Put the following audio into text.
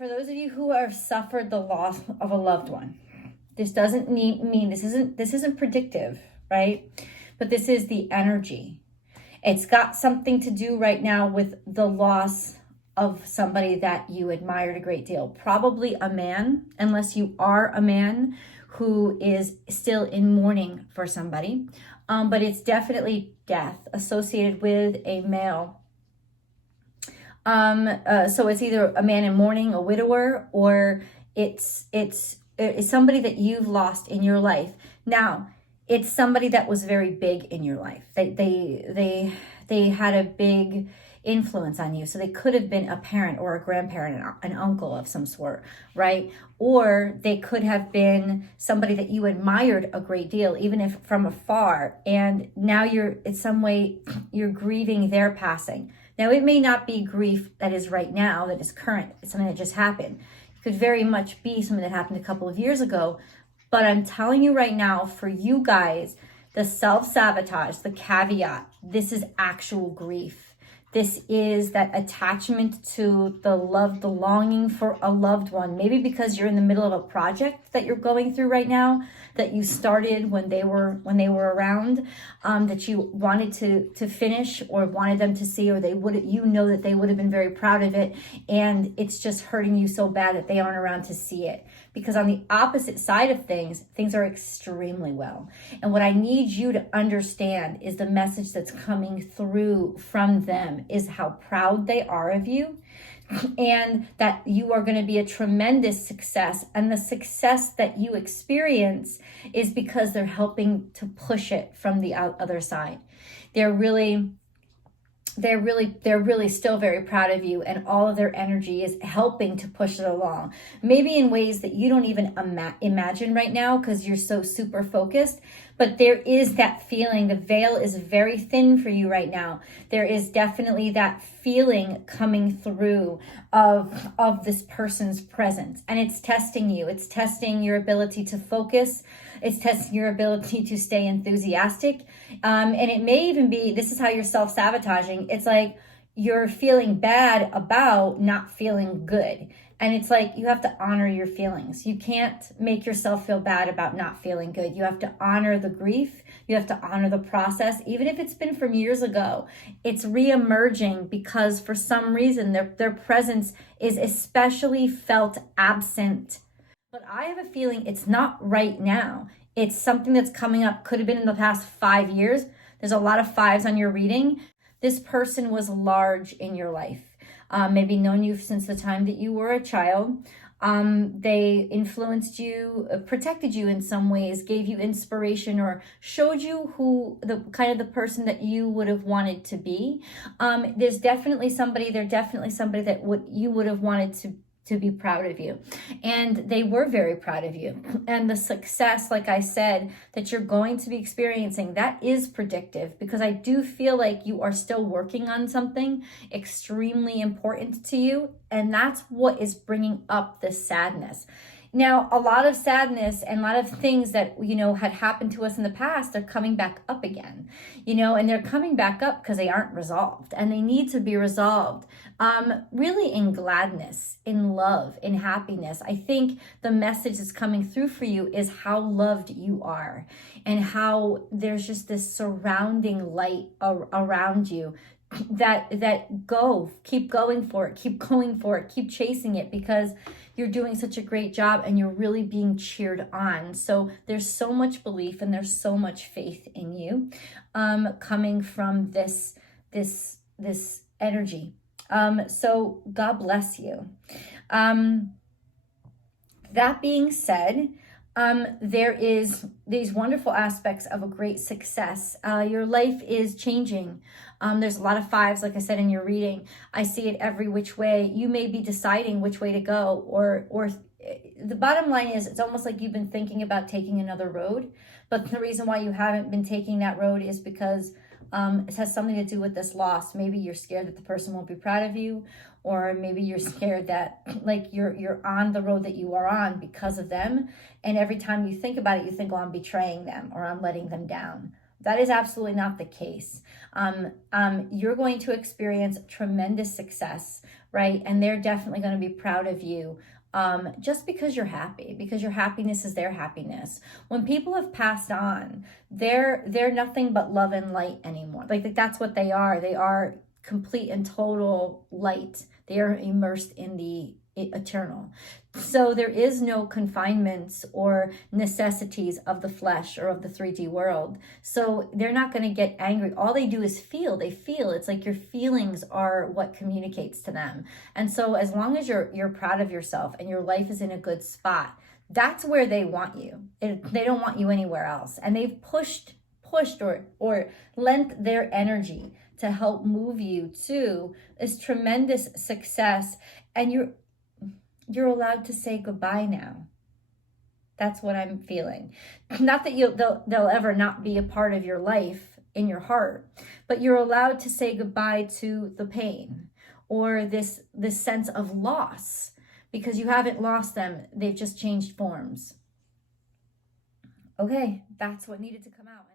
For those of you who have suffered the loss of a loved one, this doesn't mean this isn't predictive, right? But this is the energy. It's got something to do right now with the loss of somebody that you admired a great deal. Probably a man, unless you are a man who is still in mourning for somebody. But it's definitely death associated with a male. So it's either a man in mourning, a widower, or it's somebody that you've lost in your life. Now, it's somebody that was very big in your life. They had a big influence on you. So they could have been a parent or a grandparent, an uncle of some sort, right? Or they could have been somebody that you admired a great deal, even if from afar. And now in some way, you're grieving their passing. Now, it may not be grief that is right now, that is current. It's something that just happened. It could very much be something that happened a couple of years ago. But I'm telling you right now, for you guys, the self-sabotage, the caveat, this is actual grief. This is that attachment to the love, the longing for a loved one. Maybe because you're in the middle of a project that you're going through right now, that you started when they were around, that you wanted to finish or wanted them to see, or that they would have been very proud of it, and it's just hurting you so bad that they aren't around to see it. Because on the opposite side of things are extremely well. And what I need you to understand is the message that's coming through from them is how proud they are of you, and that you are going to be a tremendous success. And the success that you experience is because they're helping to push it from the other side. They're really still very proud of you, and all of their energy is helping to push it along. Maybe in ways that you don't even imagine right now because you're so super focused, but there is that feeling. The veil is very thin for you right now. There is definitely that feeling coming through of this person's presence, and it's testing you. It's testing your ability to focus. It's testing your ability to stay enthusiastic. And it may even be, this is how you're self-sabotaging. It's like you're feeling bad about not feeling good. And it's like you have to honor your feelings. You can't make yourself feel bad about not feeling good. You have to honor the grief. You have to honor the process. Even if it's been from years ago, it's re-emerging because for some reason their presence is especially felt absent. But I have a feeling it's not right now. It's something that's coming up. Could have been in the past 5 years. There's a lot of fives on your reading. This person was large in your life. Maybe known you since the time that you were a child. They influenced you, protected you in some ways, gave you inspiration, or showed you the person that you would have wanted to be. They're definitely somebody that you would have wanted to be proud of you. And they were very proud of you. And the success, like I said, that you're going to be experiencing, that is predictive, because I do feel like you are still working on something extremely important to you. And that's what is bringing up the sadness. Now, a lot of sadness and a lot of things that, had happened to us in the past are coming back up again, and they're coming back up because they aren't resolved, and they need to be resolved, really in gladness, in love, in happiness. I think the message that's coming through for you is how loved you are, and how there's just this surrounding light around you that keep going for it, keep chasing it, because you're doing such a great job and you're really being cheered on. So there's so much belief and there's so much faith in you, coming from this energy. So God bless you. That being said, there is these wonderful aspects of a great success. Your life is changing. There's a lot of fives, like I said, in your reading. I see it every which way. You may be deciding which way to go, or the bottom line is it's almost like you've been thinking about taking another road, but the reason why you haven't been taking that road is because it has something to do with this loss. Maybe you're scared that the person won't be proud of you, or maybe you're scared that you're on the road that you are on because of them. And every time you think about it, you think, well, I'm betraying them or I'm letting them down. That is absolutely not the case. You're going to experience tremendous success right? And they're definitely going to be proud of you. Just because you're happy, because your happiness is their happiness. When people have passed on, they're nothing but love and light anymore. Like that's what they are. They are complete and total light. They are immersed in the eternal. So there is no confinements or necessities of the flesh or of the 3D world. So they're not going to get angry. All they do is feel. They feel. It's like your feelings are what communicates to them. And so as long as you're proud of yourself and your life is in a good spot, that's where they want you. They don't want you anywhere else. And they've pushed or lent their energy to help move you to this tremendous success. And you're allowed to say goodbye now. That's what I'm feeling. Not that they'll ever not be a part of your life in your heart, but you're allowed to say goodbye to the pain or this sense of loss, because you haven't lost them. They've just changed forms. Okay, that's what needed to come out.